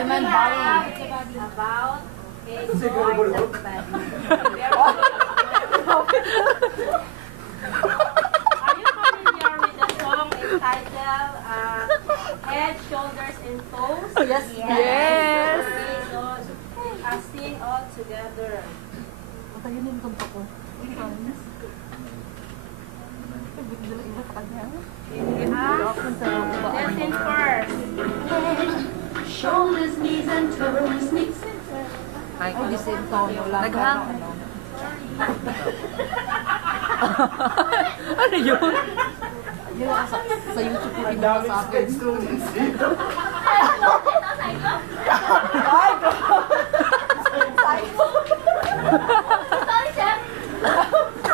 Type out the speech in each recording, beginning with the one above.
human body. About parts of the body. Are you familiar with the song entitled Head, Shoulders, and Toes? Yes. Yes. Okay, so sing all together. Matayunin itong pako. Listen first. Shoulders, knees and toes, knees and toes. Ay, listen tono lang. Naghang. Ano. Ano yun? Yun, sa YouTube ko rin sa akin.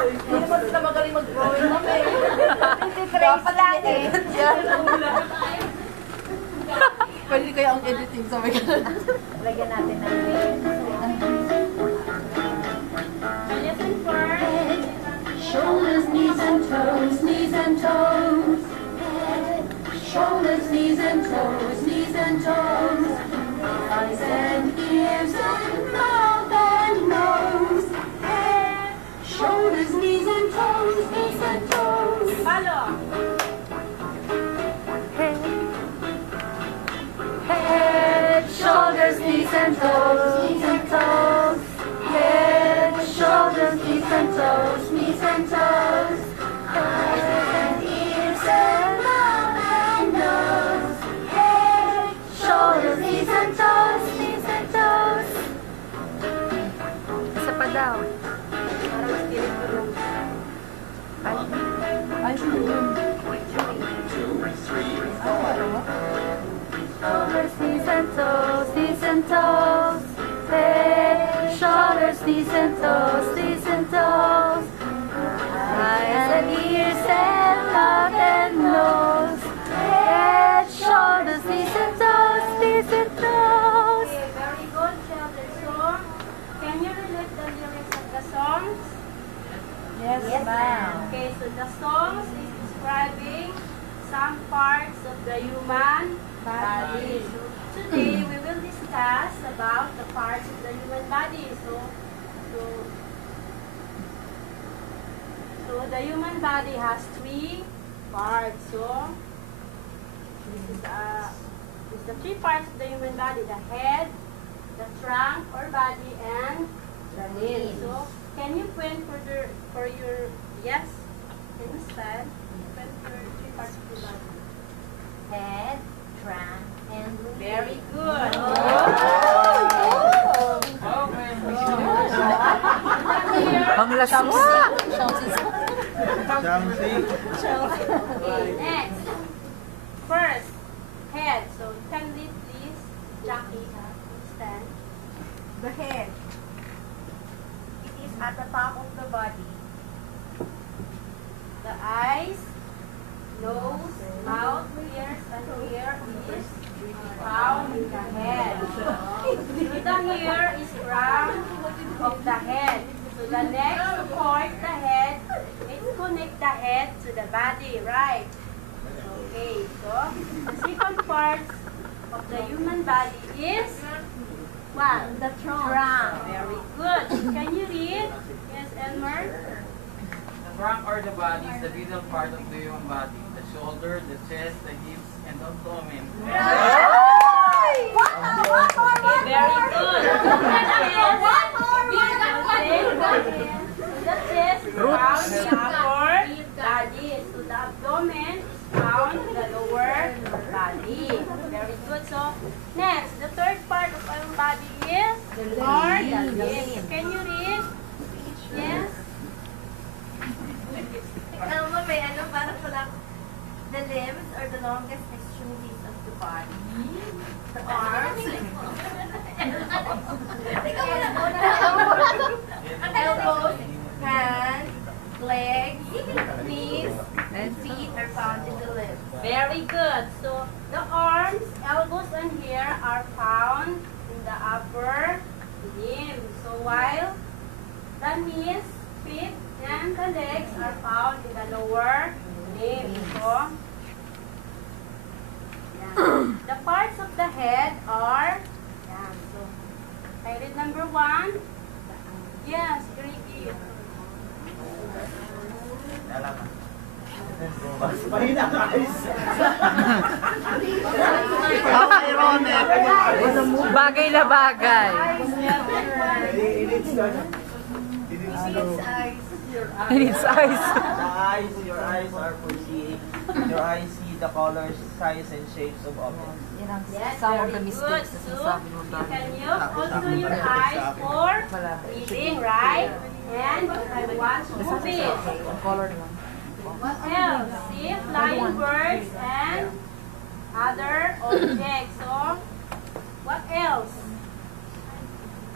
Hindi naman sila magaling mag-drawing kami. Dapat lang eh. Pwede kaya ang editing sa mga Lagyan natin ng lens. Listen first. Shoulders, knees and toes, knees and toes. Shoulders, knees and toes, knees and toes. Eyes and ears and mouth and nose. Head, shoulders, knees and toes, knees and toes. Follow. Head, shoulders, knees and toes, knees and toes. Head, shoulders, knees and toes, knees and toes. Eyes and ears and mouth and nose. Head, shoulders, knees and toes, knees and toes. Isa pa daw. Para mas kilig-tulog. Ay, sino yun? Shoulders, knees and toes, knees and toes. Head, shoulders, knees and toes, knees and toes. Eyes and ears and mouth and nose. Head, shoulders, knees and toes, knees and toes. Okay, very good, children. So, can you relate the lyrics of the songs? Yes, ma'am. Okay, so the songs is describing some parts of the human body. So, today we will discuss about the parts of the human body. So the human body has 3 parts. So, this is the 3 parts of the human body: the head, the trunk or body, and the limbs. So, can you point for your yes? Can you stand? Point for 3 parts of the body. Head, trunk, and Very good. Ang laswa. Okay, next. First, head. So, can we please, Jackie, stand? The head. It is at the top of the body. The eyes, nose, mouth, ears, and ear is found in the head. The ear is crown of the head. So the neck supports the head. It connects the head to the body, right? Okay, so the second part of the human body is what? The trunk. Very good. Can you read? Yes, Elmer? The trunk or the body is the middle part of the human body. The shoulder, the chest, the hips, and the abdomen. Very good. The chest is found in the upper body. So the abdomen is found in the lower body. Very good. So next, the third part of our body is the limbs. Can you read? Yes. Alam mo, may ano, parang pala, the limbs are the longest extremities of the body. The arms. Elbows, hands, legs, knees, and feet are found in the limbs. Very good. So the arms, elbows, and hair are found in the upper limb. So while the knees, feet, and the legs are found in the lower limb. So, yeah. The parts of the head are Bagay na bagay. And its eyes. Your eyes are for seeing. Your eyes see the colors, size, and shapes of objects. Yan ang Yes, some of very the good. mistakes na So, sinasabi mo you dati. can use also your eyes for reading, right? And I want to move it. Ang color naman. What else? See, flying birds and other objects. So, what else?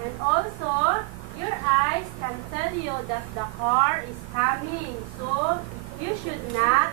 And also, your eyes can tell you that the car is coming. So, you should not